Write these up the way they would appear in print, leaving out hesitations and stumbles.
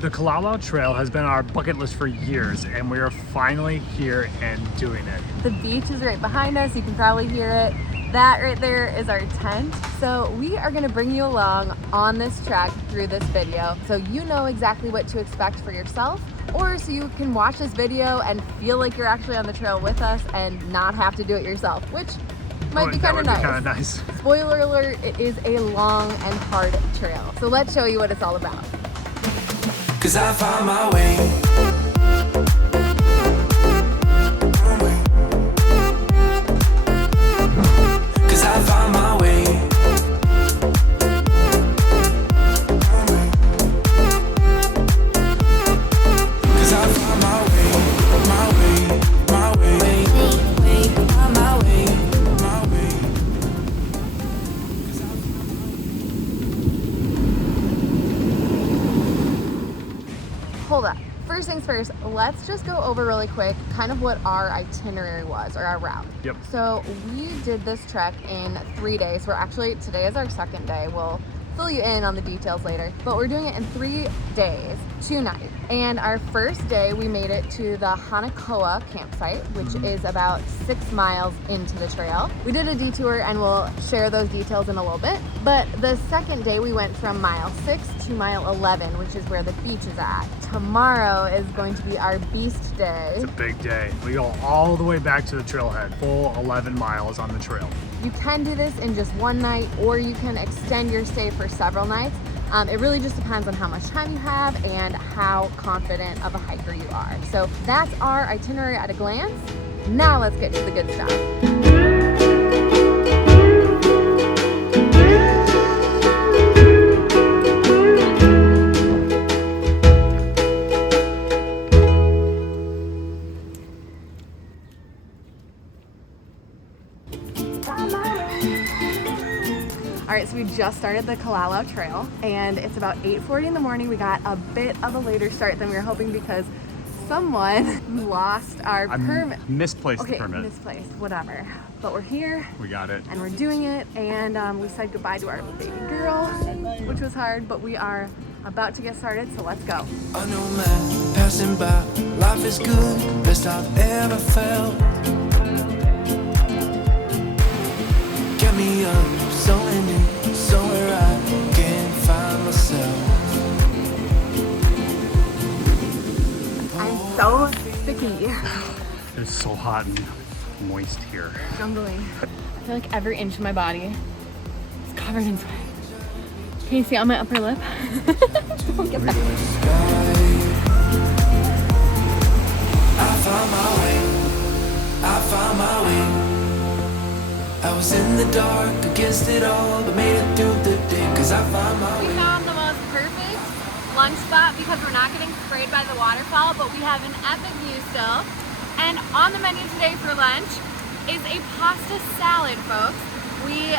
The Kalalau Trail has been on our bucket list for years, and we are finally here and doing it. The beach is right behind us. You can probably hear it. That right there is our tent. So we are gonna bring you along on this trek through this video so you know exactly what to expect for yourself, or so you can watch this video and feel like you're actually on the trail with us and not have to do it yourself, which might be kind of nice. Spoiler alert, it is a long and hard trail. So let's show you what it's all about. 'Cause I found my way. Cause I found my way. Cause I found my way, my way, my way, my way, my way. Hold up. First things first, let's just go over really quick kind of what our itinerary was, or our route. Yep. So we did this trek in 3 days. Today is our second day. We'll fill you in on the details later, but we're doing it in 3 days, 2 nights. And our first day, we made it to the Hanakoa campsite, which is about 6 miles into the trail. We did a detour and we'll share those details in a little bit. But the second day, we went from mile 6 to mile 11, which is where the beach is at. Tomorrow is going to be our beast day. It's a big day. We go all the way back to the trailhead, full 11 miles on the trail. You can do this in just 1 night, or you can extend your stay for several nights. It really just depends on how much time you have and how confident of a hiker you are. So that's our itinerary at a glance. Now let's get to the good stuff. All right, so we just started the Kalalau Trail and it's about 8:40 in the morning. We got a bit of a later start than we were hoping because someone lost our permit. Misplaced the Okay, permit. misplaced, whatever. But we're here. We got it. And we're doing it, and we said goodbye to our baby girl, which was hard, but we are about to get started, so let's go. I know man passing by, life is good, best I've ever felt. Get me up, somewhere new, somewhere I can find myself. I'm so sticky. It's so hot and moist here. Jumbling. I feel like every inch of my body is covered in sweat. Can you see on my upper lip? Don't get that. I found my way, I found my way. I was in the dark against it all, but made it through the day, 'cause I found my way. We found the most perfect lunch spot because we're not getting sprayed by the waterfall, but we have an epic view still. And on the menu today for lunch is a pasta salad, folks. We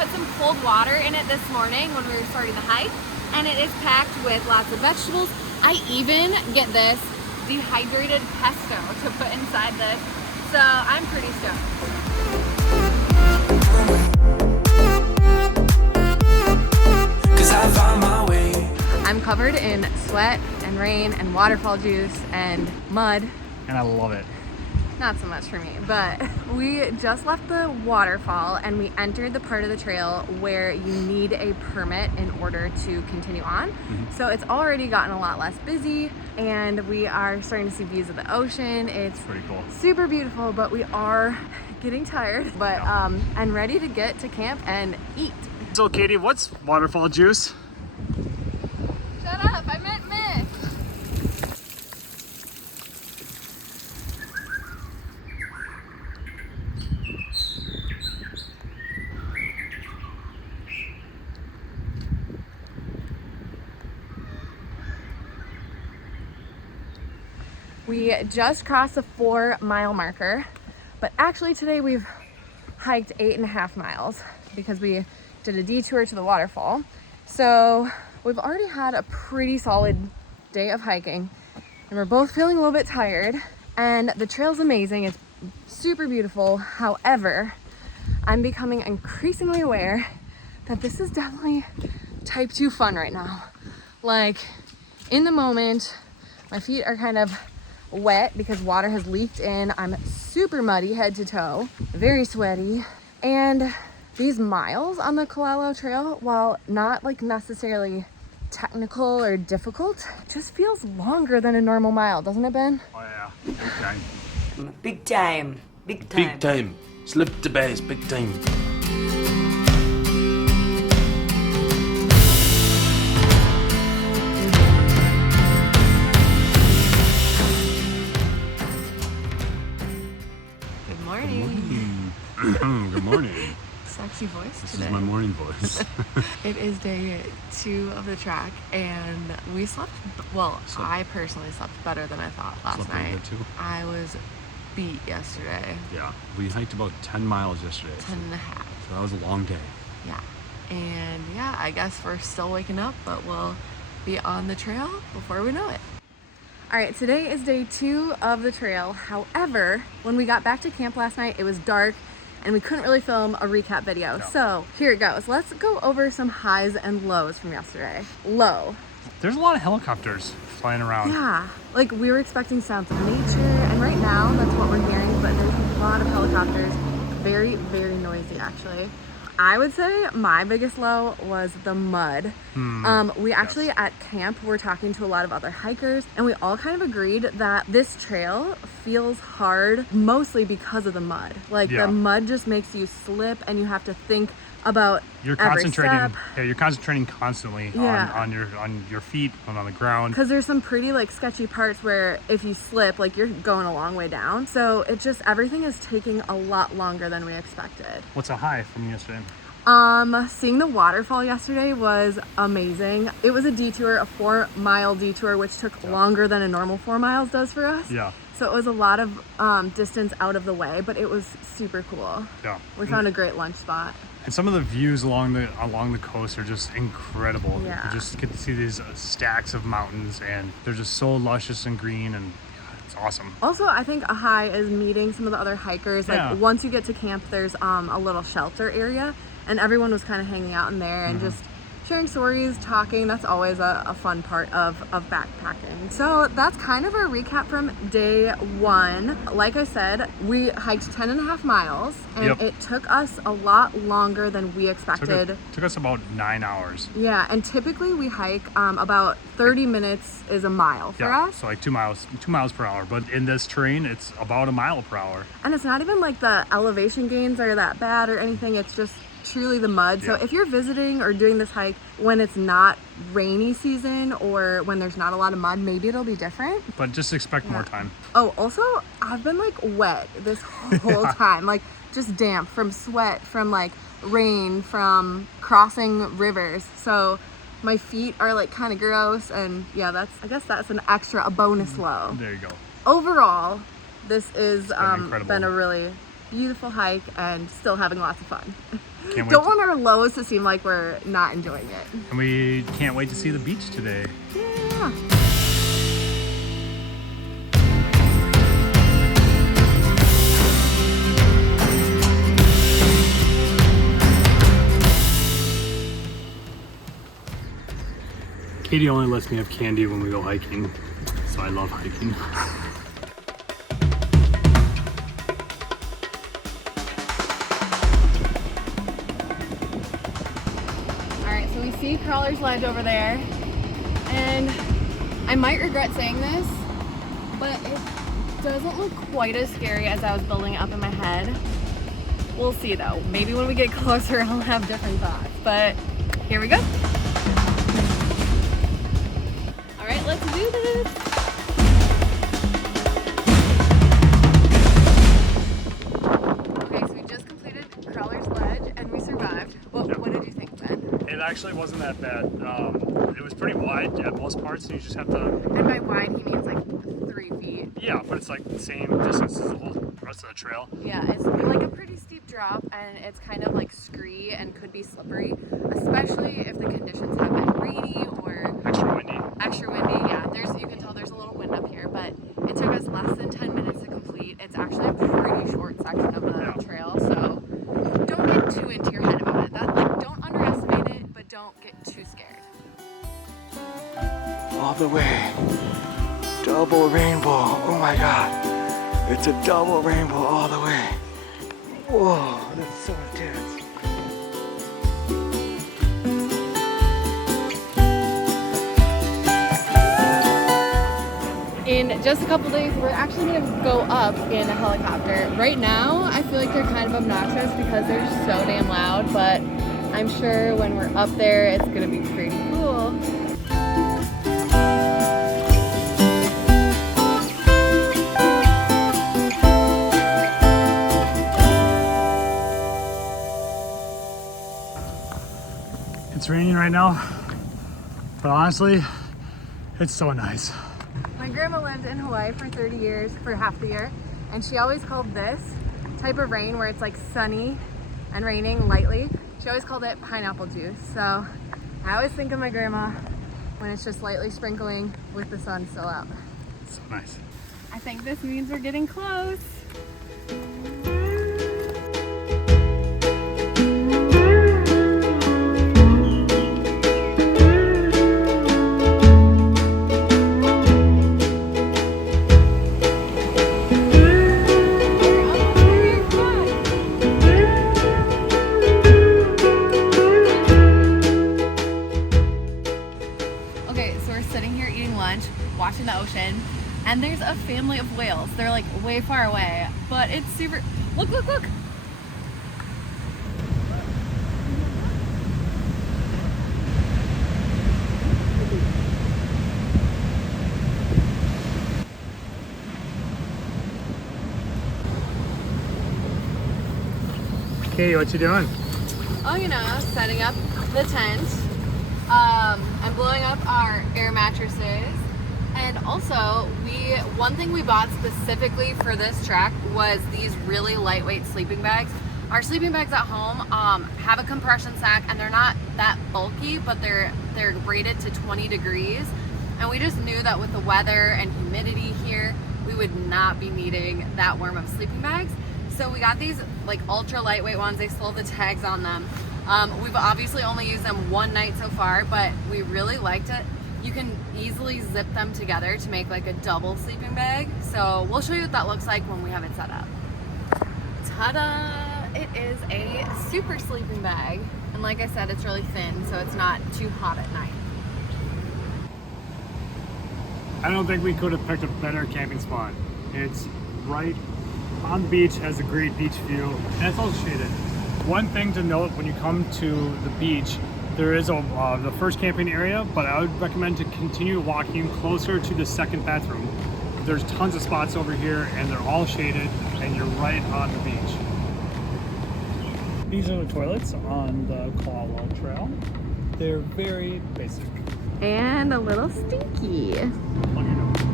put some cold water in it this morning when we were starting the hike, and it is packed with lots of vegetables. I even get this dehydrated pesto to put inside this, so I'm pretty stoked. I found my way. I'm covered in sweat and rain and waterfall juice and mud. And I love it. Not so much for me, but we just left the waterfall and we entered the part of the trail where you need a permit in order to continue on. So it's already gotten a lot less busy and we are starting to see views of the ocean. It's pretty cool. Super beautiful, but we are getting tired, but and ready to get to camp and eat. So Katie, what's waterfall juice? Shut up, I meant mix. We just crossed the 4-mile marker, but actually today we've hiked 8.5 miles because we did a detour to the waterfall. So we've already had a pretty solid day of hiking and we're both feeling a little bit tired, and the trail's amazing. It's super beautiful. However, I'm becoming increasingly aware that this is definitely type 2 fun right now. Like, in the moment. My feet are kind of wet because water has leaked in. I'm super muddy head to toe, very sweaty. And these miles on the Kalalau Trail, while not like necessarily technical or difficult, just feels longer than a normal mile, doesn't it, Ben? Oh yeah, big time. Big time. Big time. Big time. Slip the bass, big time. Good morning. Good morning. Sexy voice This today. is my morning voice. It is day 2 of the trek, and we slept, well, I personally slept better than I thought last Slept pretty night. good, too. I was beat yesterday, Yeah, we hiked about 10 miles yesterday. 10 and a half. So that was a long day. Yeah. And yeah, I guess we're still waking up, but we'll be on the trail before we know it. All right, today is day 2 of the trail. However, when we got back to camp last night, it was dark and we couldn't really film a recap video. No. So here it goes. Let's go over some highs and lows from yesterday. Low. There's a lot of helicopters flying around. Yeah, like we were expecting sounds of nature, and right now that's what we're hearing, but there's a lot of helicopters. Very, very noisy actually. I would say my biggest low was the mud. We actually at camp were talking to a lot of other hikers, and we all kind of agreed that this trail feels hard mostly because of the mud. Like Yeah. the mud just makes you slip, and you have to think about You're every concentrating. step. Yeah, you're concentrating constantly Yeah. on your feet and on the ground. Because there's some pretty like sketchy parts where if you slip, like you're going a long way down. So it just, everything is taking a lot longer than we expected. What's a high from yesterday? Seeing the waterfall yesterday was amazing. It was a detour, a 4-mile detour, which took longer than a normal 4 miles does for us. Yeah. So it was a lot of distance out of the way, but it was super cool. Yeah. We found a great lunch spot. And some of the views along the coast are just incredible. Yeah. You just get to see these stacks of mountains, and they're just so luscious and green, and yeah, it's awesome. Also, I think a high is meeting some of the other hikers. Like Yeah. once you get to camp, there's a little shelter area, and everyone was kind of hanging out in there and just sharing stories, talking. That's always a fun part of backpacking. So that's kind of our recap from day 1. Like I said, we hiked 10 and a half miles, and Yep. it took us a lot longer than we expected. Took us about 9 hours. Yeah, and typically we hike about 30 minutes is a mile for Yeah, us. so like 2 miles per hour. But in this terrain, it's about a mile per hour. And it's not even like the elevation gains are that bad or anything. It's just truly the mud. So Yeah. if you're visiting or doing this hike when it's not rainy season or when there's not a lot of mud, maybe it'll be different. But just expect more time. Oh, also, I've been like wet this whole time, like just damp from sweat, from like rain, from crossing rivers. So my feet are like kind of gross, and yeah, I guess that's a bonus low. There you go. Overall, this is incredible. been a really beautiful hike and still having lots of fun. Can't wait Don't to- want our lows to seem like we're not enjoying it. And we can't wait to see the beach today. Yeah. Katie only lets me have candy when we go hiking, so I love hiking. All right, so we see Crawler's Ledge over there, and I might regret saying this, but it doesn't look quite as scary as I was building it up in my head. We'll see though. Maybe when we get closer, I'll have different thoughts, but here we go. All right, let's do this. Okay, so we just completed Crawler's Ledge and we survived. What did you think, Ben? It actually wasn't that bad. It was pretty wide at most parts, and you just have to. And by wide, he means like 3 feet. Yeah, but it's like the same distance as the whole rest of the trail. Yeah, it's like a pretty steep drop, and it's kind of like scree and could be slippery, especially if the conditions have been rainy or Extra windy. extra windy. Yeah, you can tell there's a little wind up here, but it took us less than 10 minutes to complete. It's actually a pretty short section of the trail, so don't get too into your head about it. Don't underestimate it, but don't get too scared. Off the way. Double rainbow. Oh my God. It's a double rainbow all the way. Whoa, that's so intense. In just a couple days, we're actually gonna go up in a helicopter. Right now, I feel like they're kind of obnoxious because they're so damn loud, but I'm sure when we're up there, it's gonna be pretty cool. It's raining right now, but honestly, it's so nice. My grandma lived in Hawaii for 30 years, for half the year, and she always called this type of rain where it's like sunny and raining lightly, she always called it pineapple juice. So I always think of my grandma when it's just lightly sprinkling with the sun still out. So nice. I think this means we're getting close. Watching the ocean, and there's a family of whales. They're like way far away, but it's super. Look, look, look. Okay, what you doing? Oh, you know, setting up the tent. I'm blowing up our air mattresses. And also, one thing we bought specifically for this trek was these really lightweight sleeping bags. Our sleeping bags at home have a compression sack, and they're not that bulky, but they're rated to 20 degrees. And we just knew that with the weather and humidity here, we would not be needing that warm of sleeping bags. So we got these like ultra lightweight ones. They still have the tags on them. We've obviously only used them one night so far, but we really liked it. You can easily zip them together to make like a double sleeping bag. So we'll show you what that looks like when we have it set up. Ta-da! It is a super sleeping bag. And like I said, it's really thin, so it's not too hot at night. I don't think we could have picked a better camping spot. It's right on the beach, has a great beach view, and it's all shaded. One thing to note when you come to the beach, there is the first camping area, but I would recommend to continue walking closer to the second bathroom. There's tons of spots over here, and they're all shaded, and you're right on the beach. These are the toilets on the Kalalau Trail. They're very basic. And a little stinky. Plug your nose.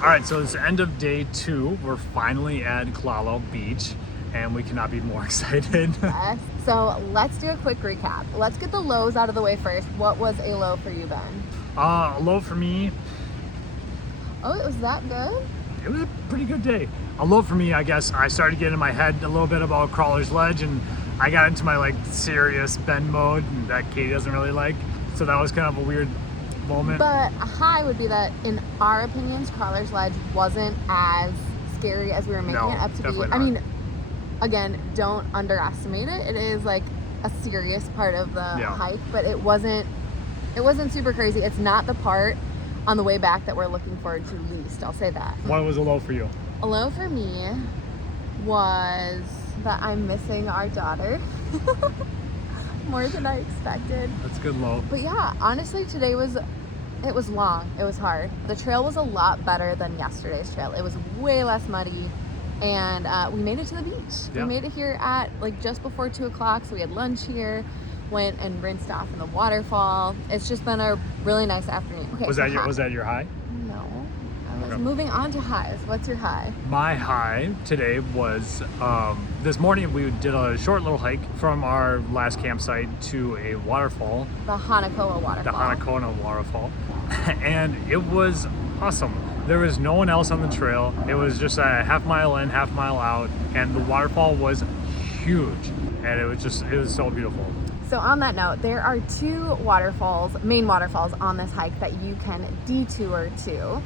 Alright, so it's the end of day 2. We're finally at Kalalau Beach, and we cannot be more excited. Yes. So let's do a quick recap. Let's get the lows out of the way first. What was a low for you, Ben? A low for me, Oh, it was that good? it was a pretty good day. A low for me, I guess, I started getting in my head a little bit about Crawler's Ledge, and I got into my like serious bend mode that Katie doesn't really like. So that was kind of a weird moment. But a high would be that, in our opinions, Crawler's Ledge wasn't as scary as we were making No, it up to be. definitely I not. mean, again, don't underestimate it. It is like a serious part of the hike, but it wasn't super crazy. It's not the part on the way back that we're looking forward to least. I'll say that. What was a low for you? A low for me was that I'm missing our daughter more than I expected. That's a good low. But yeah, honestly, today was long. It was hard. The trail was a lot better than yesterday's trail. It was way less muddy, and we made it to the beach. Yeah. We made it here at like just before 2 o'clock, so we had lunch here, went and rinsed off in the waterfall. It's just been a really nice afternoon. Okay, Was that your high? No, I Moving on to highs. What's your high? My high today was this morning we did a short little hike from our last campsite to a waterfall. The Hanakoa waterfall. The Hanakoa waterfall. And it was awesome. There was no one else on the trail. It was just a half mile in, half mile out, and the waterfall was huge. And it was so beautiful. So on that note, there are 2 waterfalls, main waterfalls on this hike that you can detour to,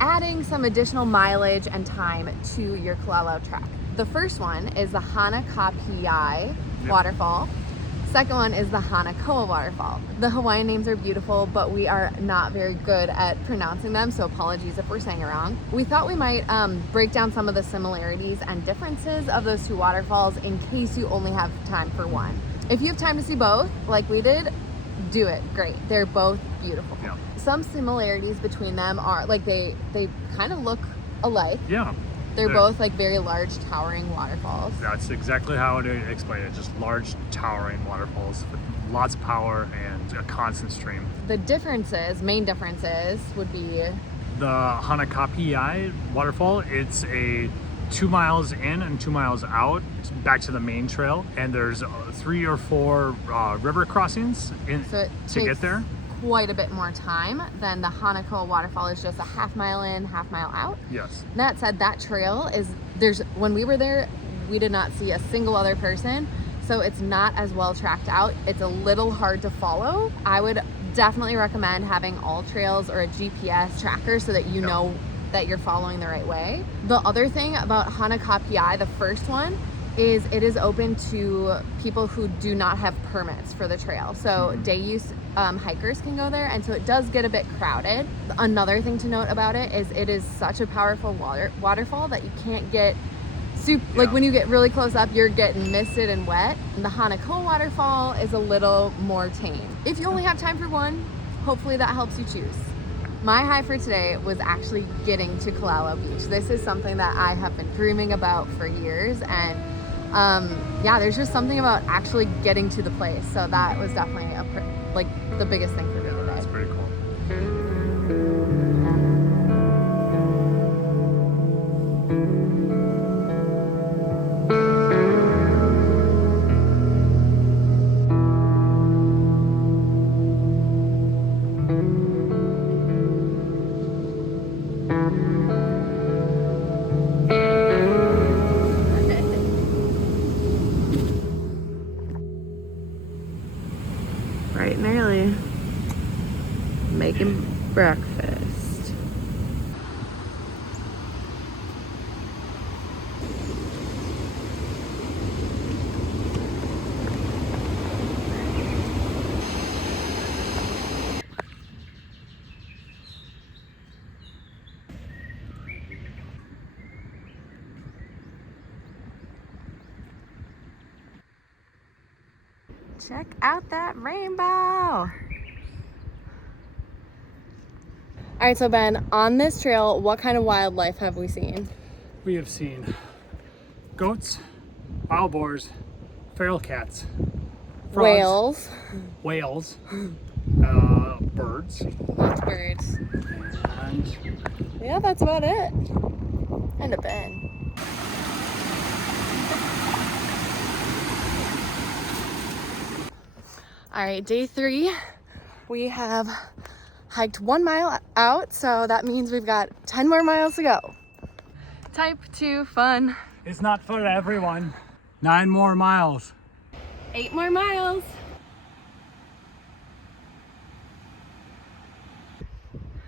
adding some additional mileage and time to your Kalalau track. The first one is the Hanakapiai waterfall. Second one is the Hanakoa waterfall. The Hawaiian names are beautiful, but we are not very good at pronouncing them, so apologies if we're saying it wrong. We thought we might break down some of the similarities and differences of those 2 waterfalls in case you only have time for one. If you have time to see both, like we did, do it. Great. They're both beautiful. Yeah. Some similarities between them are like they kind of look alike. Yeah. They're both like very large towering waterfalls. That's exactly how I explain it. Just large towering waterfalls with lots of power and a constant stream. The differences, main differences would be the Hanakapiai waterfall. It's a 2 miles in and 2 miles out back to the main trail, and there's 3 or 4 river crossings so to get there. Quite a bit more time than the Hanakoa waterfall is just a half mile in, half mile out. Yes. That said, that trail when we were there, we did not see a single other person, so it's not as well tracked out. It's a little hard to follow. I would definitely recommend having all trails or a GPS tracker so that you know that you're following the right way. The other thing about Hanakapiai, the first one, is it is open to people who do not have permits for the trail. So day use hikers can go there, and so it does get a bit crowded. Another thing to note about it is such a powerful waterfall that you can't get like when you get really close up, you're getting misted and wet. And the Hanakoa waterfall is a little more tame. If you only have time for one, hopefully that helps you choose. My high for today was actually getting to Kalalau Beach. This is something that I have been dreaming about for years, and there's just something about actually getting to the place. So that was definitely the biggest thing for me today. That's pretty cool. Bright and early, making breakfast. Check out that rainbow. All right, so Ben, on this trail, what kind of wildlife have we seen? We have seen goats, wild boars, feral cats, frogs, whales, birds. Lots of birds. And yeah, that's about it. And a Ben. All right, day 3, we have hiked 1 mile out, so that means we've got 10 more miles to go. Type 2 fun. It's not for everyone. 9 more miles. 8 more miles.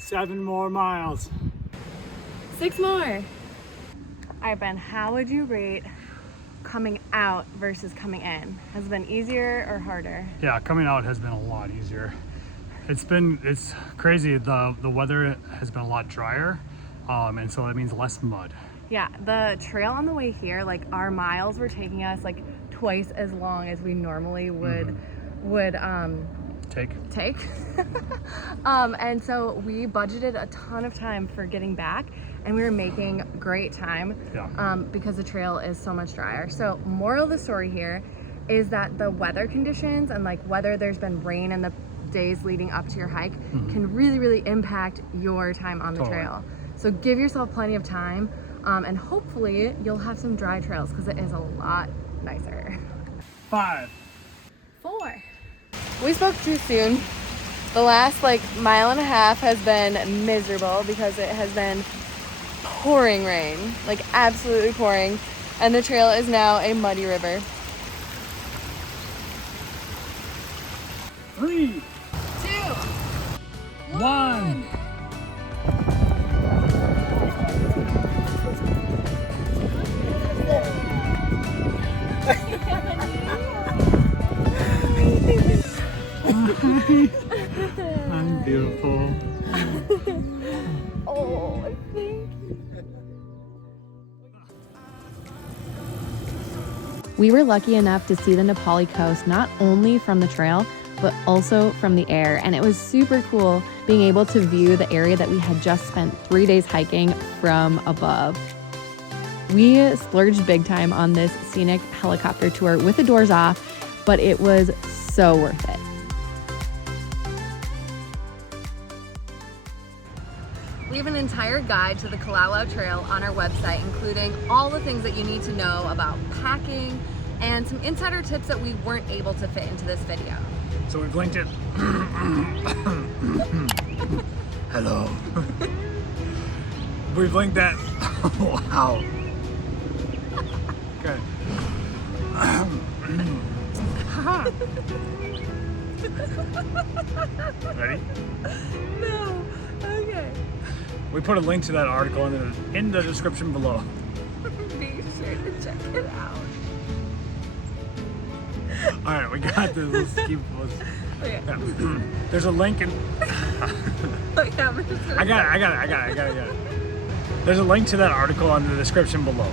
7 more miles. 6 more. All right, Ben, how would you rate coming out versus coming in? Has it been easier or harder? Yeah, coming out has been a lot easier. It's crazy. The weather has been a lot drier, and so that means less mud. Yeah, the trail on the way here, like our miles were taking us like twice as long as we normally would take. And so we budgeted a ton of time for getting back, and we were making great time because the trail is so much drier. So moral of the story here is that the weather conditions and like whether there's been rain in the days leading up to your hike can really, really impact your time on the trail. So give yourself plenty of time, and hopefully you'll have some dry trails because it is a lot nicer. 5. 4. We spoke too soon. The last like mile and a half has been miserable because it has been pouring rain, like absolutely pouring, and the trail is now a muddy river. 3, 2, 1. I'm beautiful. Oh, thank you. We were lucky enough to see the Nepali coast not only from the trail, but also from the air. And it was super cool being able to view the area that we had just spent 3 days hiking from above. We splurged big time on this scenic helicopter tour with the doors off, but it was so worth it. We have an entire guide to the Kalalau Trail on our website, including all the things that you need to know about packing and some insider tips that we weren't able to fit into this video. So we've linked it. Hello. We've linked that. Wow. Okay. Ready? No. Okay. We put a link to that article in the description below. Be sure to check it out. All right, we got this. Let's keep. Okay. Yeah. There's a link in. Yeah, we're just gonna I got it. There's a link to that article in the description below.